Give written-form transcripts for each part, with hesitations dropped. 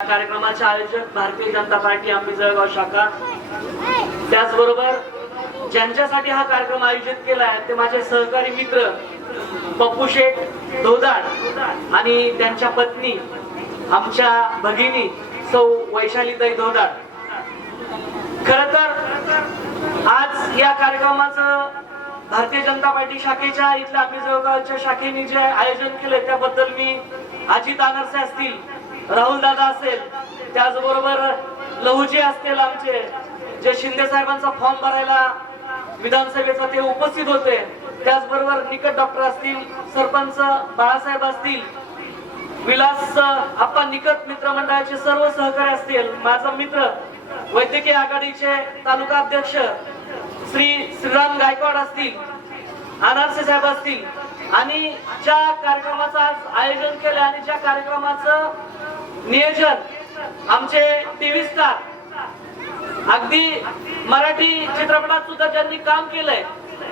कार्यक्रमाचे आयोजक भारतीय जनता पार्टी आंबे जळगाव शाखा, त्याचबरोबर ज्यांच्यासाठी हा कार्यक्रम आयोजित केला आहे ते माझे सहकारी मित्र पप्पू शेठ धोदाड आणि त्यांच्या पत्नी आमच्या भगिनी सौ वैशालीताई धोदाड। खरं तर आज या कार्यक्रमाचं भारतीय जनता पार्टी शाखेच्या इथल्या आंबे जळगावच्या शाखेने जे आयोजन केले त्याबद्दल मी अजित आनरसे असतील, राहुल दादा असेल, त्याचबरोबर लहुजी असतील, आमचे जे शिंदे साहेबांचा फॉर्म भरायला विधानसभेचा ते उपस्थित होते, त्याचबरोबर निकट डॉक्टर असतील, सरपंच बाळासाहेब असतील, विलास आप्पा निकट मित्रमंडळाचे सर्व सहकारी असतील, माझा मित्र वैद्यकीय आघाडीचे तालुका अध्यक्ष श्री श्रीराम गायकवाड असतील, आनरसे साहेब असतील आणि ज्या कार्यक्रमाचं आज आयोजन केलं आणि ज्या कार्यक्रमाचं नियोजन आमचे टीव्ही स्टार अगदी मराठी चित्रपटात सुद्धा ज्यांनी काम केलंय,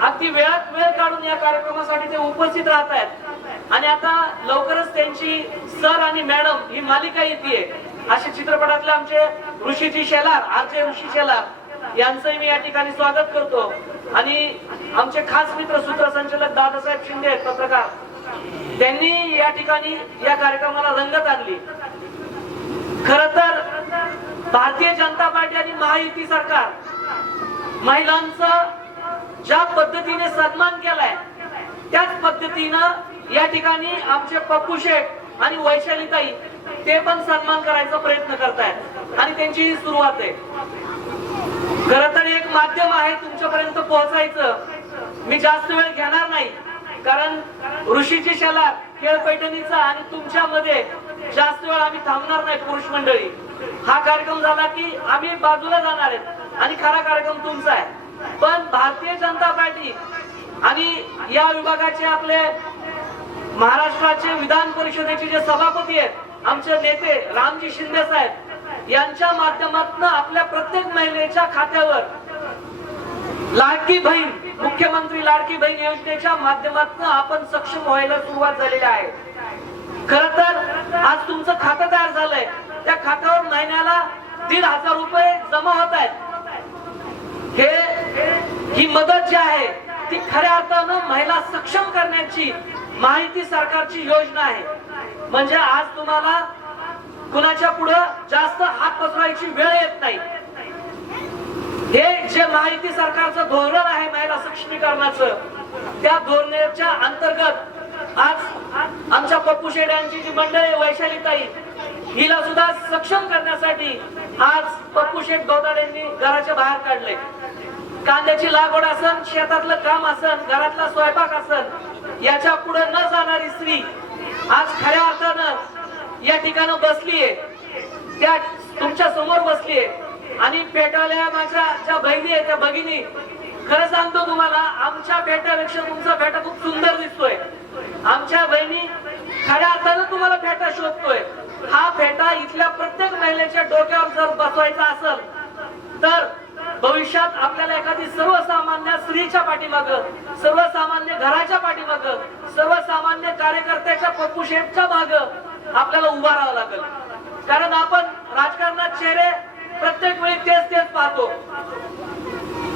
अगदी वेळात वेळ काढून या कार्यक्रमासाठी ते उपस्थित राहत आहेत आणि आता लवकरच त्यांची सर आणि मॅडम ही मालिका येते। असे चित्रपटातले आमचे ऋषीजी शेलार, आरचे ऋषी शेलार यांचंही मी या ठिकाणी स्वागत करतो आणि आमचे खास मित्र सूत्रसंचालक दादासाहेब शिंदे पत्रकार, त्यांनी या ठिकाणी या कार्यक्रमाला रंगत आणली। खरं तर भारतीय जनता पार्टी आणि महायुती सरकार महिलांचा ज्या पद्धतीने सन्मान केलाय त्याच पद्धतीनं या ठिकाणी आमचे पप्पू शेठ आणि वैशालीताई ते पण सन्मान करायचा प्रयत्न करतायत आणि त्यांची सुरुवात आहे। खरं तर एक माध्यम आहे तुमच्यापर्यंत पोहोचायचं, मी जास्त वेळ घेणार नाही कारण ऋषीजी शेलार खेळ पैठणीचा आणि तुमच्यामध्ये जास्त वेळ आम्ही थांबणार नाही। पुरुष मंडळी, हा कार्यक्रम झाला की आम्ही बाजूला जाणार आहेत आणि खरा कार्यक्रम तुमचा आहे। पण भारतीय जनता पार्टी आणि या विभागाचे आपले महाराष्ट्राचे विधान परिषदेचे जे सभापती आहेत आमचे नेते रामजी शिंदे साहेब यांच्या माध्यमातून आपल्या प्रत्येक महिलेच्या खात्यावर लाडकी बहीण, मुख्यमंत्री लाडकी बहीण योजनेच्या माध्यमातून आपण सक्षम व्हायला सुरुवात झालेली आहे। खरं तर आज तुमचं खातं तयार झालंय, त्या खात्यावर महिन्याला 1,500 रुपये जमा होत आहेत। ही मदत जी आहे ती खऱ्या अर्थानं महिला सक्षम करण्याची माहिती सरकारची योजना आहे। म्हणजे आज तुम्हाला कुणाच्या पुढे जास्त हात पसरवायची वेळ येत नाही। हे जे माहिती सरकारचं धोरण आहे महिला सक्षमीकरणाचं, त्या धोरणाच्या अंतर्गत आज आमच्या पप्पू शेठ यांची जी मंडळी वैशालीताई हिला सुद्धा सक्षम करण्यासाठी आज पप्पू शेठ धोदाड यांनी घराच्या बाहेर काढले। कांद्याची लागवड असन, शेतातलं काम असन, घरातला स्वयंपाक असन, याच्या पुढे न जाणारी स्त्री आज खऱ्या अर्थानं या ठिकाणी बसलीये, त्या तुमच्या समोर बसलीये आणि पेटाल्या माझ्या ज्या बहिणी आहेत त्या भगिनी, खरं सांगतो तुम्हाला आमच्या फेट्यापेक्षा तुमचा फेटा खूप सुंदर दिसतोय। आमच्या बहिणी खऱ्या अर्थानं तुम्हाला फेटा शोधतोय। हा फेटा इथल्या प्रत्येक महिलेच्या डोक्यावर जर बसवायचा असेल तर भविष्यात आपल्याला एखादी सर्वसामान्य स्त्रीच्या पाठीमागं, सर्वसामान्य घराच्या पाठीमागं, सर्वसामान्य कार्यकर्त्याच्या पप्पू शेठच्या मागं आपल्याला उभा राहावं लागेल। कारण आपण राजकारणात चेहरे प्रत्येक वेळी तेच पाहतो।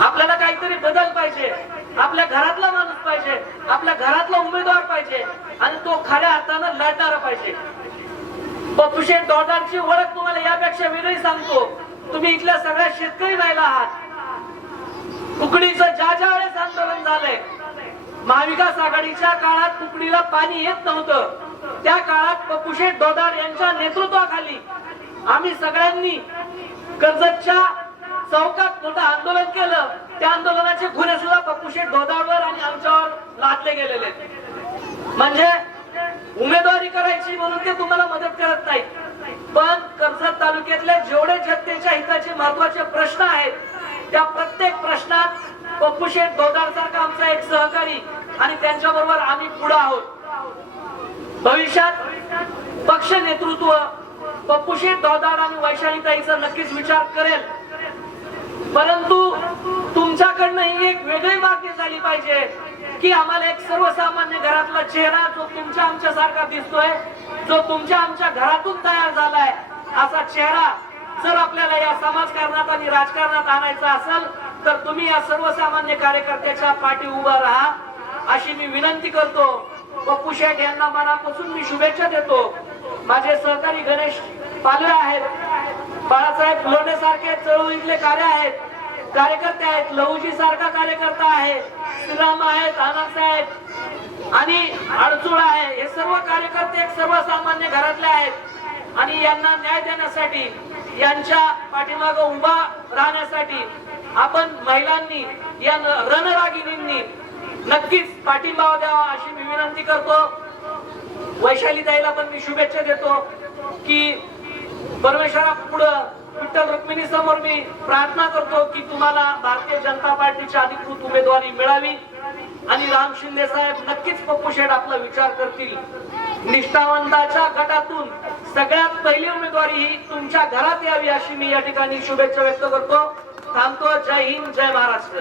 आपल्याला काहीतरी बदल पाहिजे, आपल्या घरातला माणूस पाहिजे, आपल्या घरातला उमेदवार पाहिजे आणि तो खऱ्या अर्थानं लढणारा पाहिजे। पप्पू शेठ धोदाडची ओळख तुम्हाला यापेक्षा वेगळी सांगतो, तुम्ही इथल्या सगळ्या शेतकरी महिला आहात। कुकडीचं ज्या वेळेस आंदोलन झालंय, महाविकास आघाडीच्या काळात कुकडीला पाणी येत नव्हतं, त्या काळात पप्पू शेठ धोदाड यांच्या नेतृत्वाखाली आम्ही सगळ्यांनी कर्जतच्या चौकात मोठं आंदोलन केलं। त्या आंदोलनाचे गुन्हे सुद्धा पप्पू शेठ धोदाडवर आणि आमच्यावर लादले गेलेले आहेत। म्हणजे उमेदवारी करायची म्हणून ते तुम्हाला मदत करत नाही, पण कर्जत तालुक्यातले जेवढे जनतेच्या हिताचे महत्वाचे प्रश्न आहेत त्या प्रत्येक प्रश्नात पप्पू शेठ धोदाड सारखा आमचा एक सहकारी आणि त्यांच्या बरोबर आम्ही पुढे आहोत। भविष्यात पक्ष नेतृत्व पप्पू शेठ धोदाड आणि वैशालीताईचा नक्कीच विचार करेल, परंतु तुमच्याकडनं ही एक वेगळी मागणी झाली पाहिजे की आम्हाला एक सर्वसामान्य घरातला चेहरा जो तुमच्या आमच्या सारखा दिसतोय, जो तुमच्या आमच्या घरातून तयार झालाय, असा चेहरा जर आपल्याला या समाजकारणात आणि राजकारणात आणायचा असेल तर तुम्ही या सर्वसामान्य कार्यकर्त्याच्या पाठी उभा राहा अशी मी विनंती करतो. पप्पू शेठ यांना मनापासून मी शुभेच्छा देतो. माझे सहकारी गणेश पालवे आहेत, बाळासाहेब लोणे सारखे चळवळीतले कार्यकर्ते आहेत, लहुजी सारखा कार्यकर्ता आहे, श्रीराम आहेत, आनंद साहेब आणि अडचूळ आहे. हे सर्व कार्यकर्ते सर्वसामान्य घरातले आहेत आणि यांना न्याय देण्यासाठी यांच्या पाठीमागे उभा राहण्यासाठी आपण महिलांनी या रणरागिणींनी नक्कीच पाठिंबा द्यावा अशी मी विनंती करतो. वैशाली ताईला पण मी शुभेच्छा देतो की परमेश्वरा पुढं विठ्ठल रुक्मिणी समोर मी प्रार्थना करतो की तुम्हाला भारतीय जनता पार्टीची अधिकृत उमेदवारी मिळावी आणि राम शिंदे साहेब नक्कीच पप्पू शेठ आपला विचार करतील. निष्ठावंताच्या गटातून सगळ्यात पहिली उमेदवारी ही तुमच्या घरात यावी अशी मी या ठिकाणी शुभेच्छा व्यक्त करतो. थांबतो. जय हिंद, जय महाराष्ट्र.